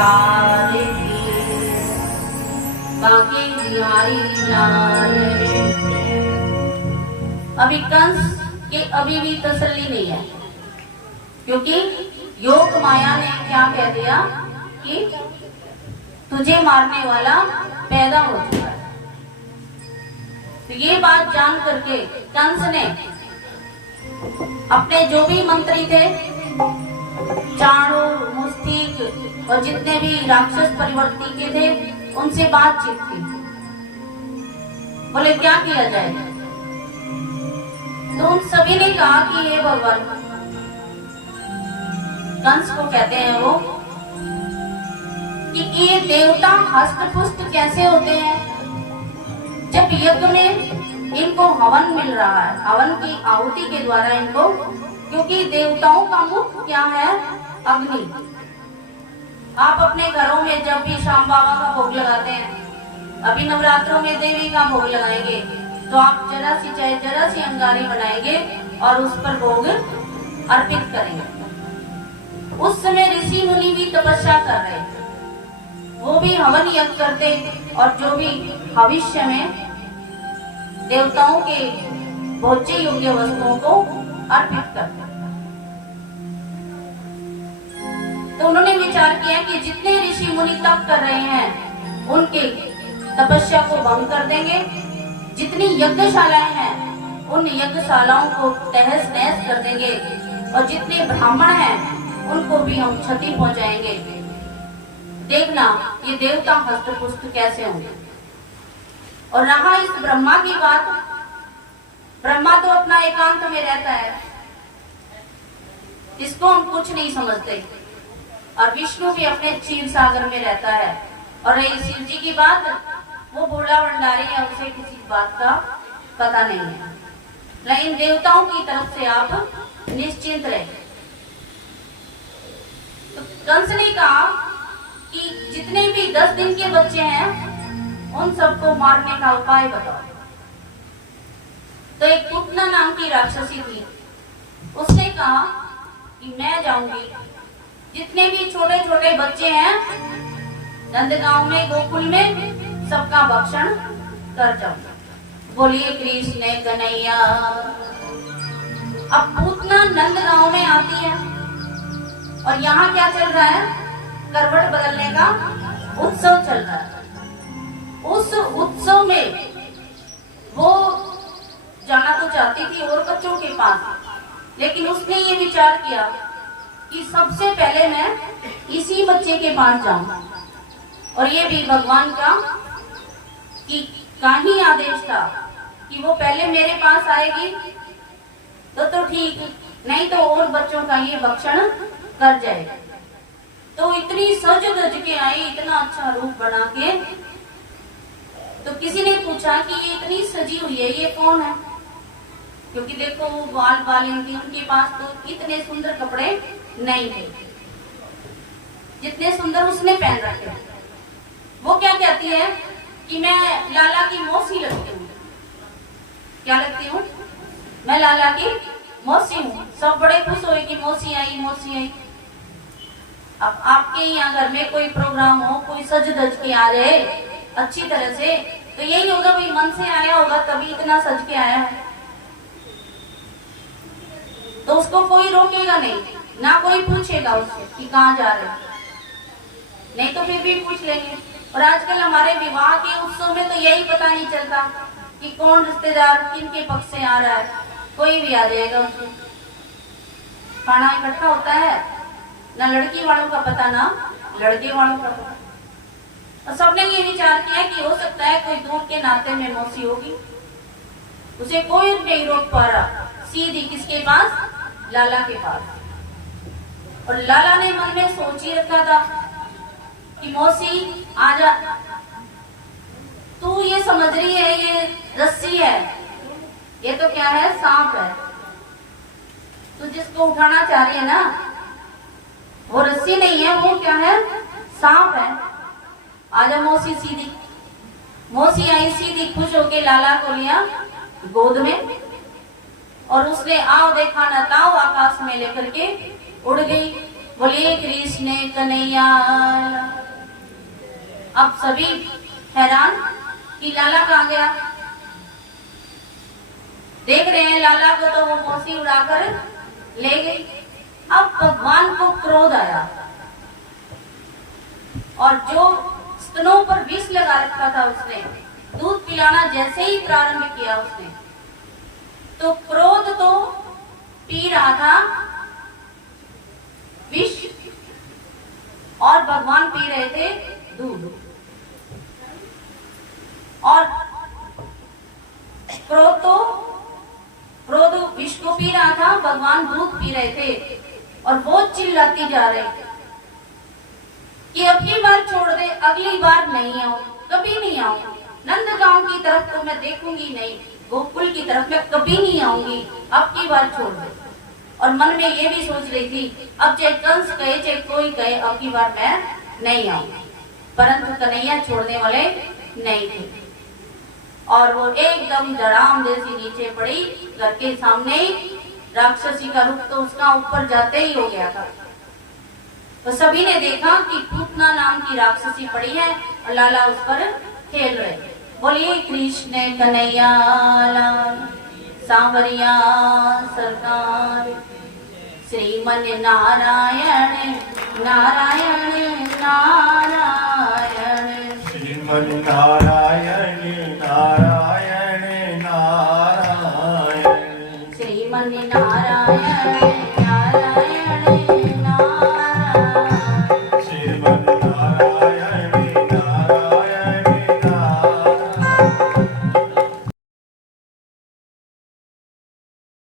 लाल की, बाकी बिहारी लाल। अभी कंस के अभी भी तसल्ली नहीं है, क्योंकि योग माया ने क्या कह दिया कि तुझे मारने वाला पैदा हो चुका है। तो ये बात जान करके कंस ने अपने जो भी मंत्री थे, चाणूर, मुस्तिक और जितने भी राक्षस परिवर्ती के थे, उनसे बातचीत की। बोले क्या किया जाए? तो उन सभी ने कहा कि हे भगवान, कंस को कहते हैं वो, कि ये देवता हष्ट-पुष्ट कैसे होते हैं जब यज्ञ में इनको हवन मिल रहा है, हवन की आहुति के द्वारा इनको, क्योंकि देवताओं का मुख क्या है? अग्नि। आप अपने घरों में जब भी शाम बाबा का भोग लगाते हैं, अभी नवरात्रों में देवी का भोग लगाएंगे, तो आप जरा सी अंगारी बनाएंगे और उस पर भोग अर्पित करेंगे। उस समय ऋषि मुनि भी तपस्या कर रहे थे, वो भी हवन यज्ञ करते और जो भी भविष्य में देवताओं के भोज्य योग्य वस्तुओं को अर्पित करते। तो उन्होंने विचार किया कि जितने ऋषि मुनि तप कर रहे हैं उनके तपस्या को भंग कर देंगे, जितनी यज्ञशालाएं हैं उन यज्ञशालाओं को तहस नहस कर देंगे, और जितने ब्राह्मण हैं उनको भी हम क्षति पहुंचाएंगे। देखना ये देवता हष्ट-पुष्ट कैसे होंगे। और रहा इस ब्रह्मा की बात, ब्रह्मा तो अपना एकांत में रहता है, इसको हम कुछ नहीं समझते, और विष्णु भी अपने क्षीर सागर में रहता है। और रही शिव जी की बात, वो बूढ़ा भंडारी है, उसे किसी बात का पता नहीं है। लेकिन देवताओं की तरफ से आप निश्चिंत रहे। तो कंस ने कहा कि जितने भी 10 दिन के बच्चे हैं उन सबको मारने का उपाय बताओ। तो एक पुतना नाम की राक्षसी थी, उसने कहा कि मैं जाऊंगी, जितने भी छोटे छोटे बच्चे हैं नंदगांव में, गोकुल में, सबका भक्षण कर जाऊंगा। बोलिए कृष्ण कन्हैया। अब पूतना नंदगांव में आती है और यहाँ क्या चल रहा है? करवट बदलने का उत्सव चल रहा है। उस उत्सव में वो जाना तो चाहती थी और बच्चों के पास, लेकिन उसने ये विचार किया कि सबसे पहले मैं इसी बच्चे के पास जाऊं। और ये भी भगवान का ही आदेश था कि वो पहले मेरे पास आएगी तो ठीक, नहीं तो और बच्चों का ये भक्षण कर जाएगा। तो इतनी सज धज के आई, इतना अच्छा रूप बना के। तो किसी ने पूछा कि ये इतनी सजी हुई है, ये कौन है? क्योंकि देखो वो बाल बालिन थी, उनके पास तो इतने सुंदर कपड़े नहीं थे जितने सुंदर उसने पहन रखे। वो क्या कहती है कि मैं लाला की मौसी लगती हूँ। क्या लगती हूँ? मैं लाला की मौसी हूँ। सब बड़े खुश हुए कि मौसी आई, मौसी आई। अब आपके यहाँ घर में कोई प्रोग्राम हो, कोई सज धज के आ जाए अच्छी तरह से, तो यही होगा भाई मन से आया होगा तभी इतना सज के आया है। तो उसको कोई रोकेगा नहीं, ना कोई पूछेगा उससे कि कहाँ जा रहे, नहीं तो फिर भी पूछ लेंगे। और आजकल हमारे विवाह के उत्सव में तो यही पता नहीं चलता कि कौन रिश्तेदार किनके पक्ष से आ रहा है, कोई भी आ जाएगा। उसको खाना इकट्ठा होता है, ना लड़की वालों का पता ना लड़के वालों का पता। और सबने ये विचार किया कि हो सकता है कोई दूर के नाते में मौसी होगी, उसे कोई नहीं रोक पा रहा। सीधी किसके पास? लाला के पास। और लाला ने मन में सोच ही रखा था कि मौसी आजा, तू ये समझ रही है ये रस्सी है, ये तो क्या है? सांप है। तू जिसको उठाना चाह रही है ना, वो रस्सी नहीं है, वो क्या है? सांप है। आजा मौसी सीधी। मौसी आई सीधी, खुश होके लाला को लिया गोद में, और उसने आओ देखा न ताओ आकाश में लेकर के उड़ गई। बोलिए कृष्ण कन्हैया। अब सभी हैरान कि लाला कहाँ गया। देख रहे हैं लाला को तो वो मौसी उड़ाकर ले गई। अब भगवान को क्रोध आया और जो स्तनों पर विष लगा रखा था उसने, दूध पिलाना जैसे ही प्रारंभ किया उसने, तो क्रोध तो पी रहा था विष और भगवान पी रहे थे दूध। और क्रोध विष को पी रहा था, भगवान दूध पी रहे थे और वो चिल्लाती जा रही कि अब की बार छोड़ दे, अगली बार नहीं आऊं, कभी नहीं आऊंगी, नंदगांव की तरफ तो मैं देखूंगी नहीं, गोकुल की तरफ मैं कभी नहीं आऊंगी, अब की बार छोड़ दे। और मन में ये भी सोच रही थी अब चाहे कंस कहे चाहे कोई कहे, अब की बार मैं नहीं आऊंगी। परंतु कन्हैया छोड़ने वाले नहीं थे और वो एकदम धड़ाम जैसी नीचे पड़ी घर के सामने ही। राक्षसी का रूप तो उसका ऊपर जाते ही हो गया था। तो सभी ने देखा कि पूतना नाम की राक्षसी पड़ी है और लाला उस पर खेल रहे। बोलिए कृष्ण कन्हैया लाल, सांवरिया सरकार, श्रीमन नारायण नारायण नारायण, श्रीमन नारायण नारायण नारायण, श्रीमन नारायण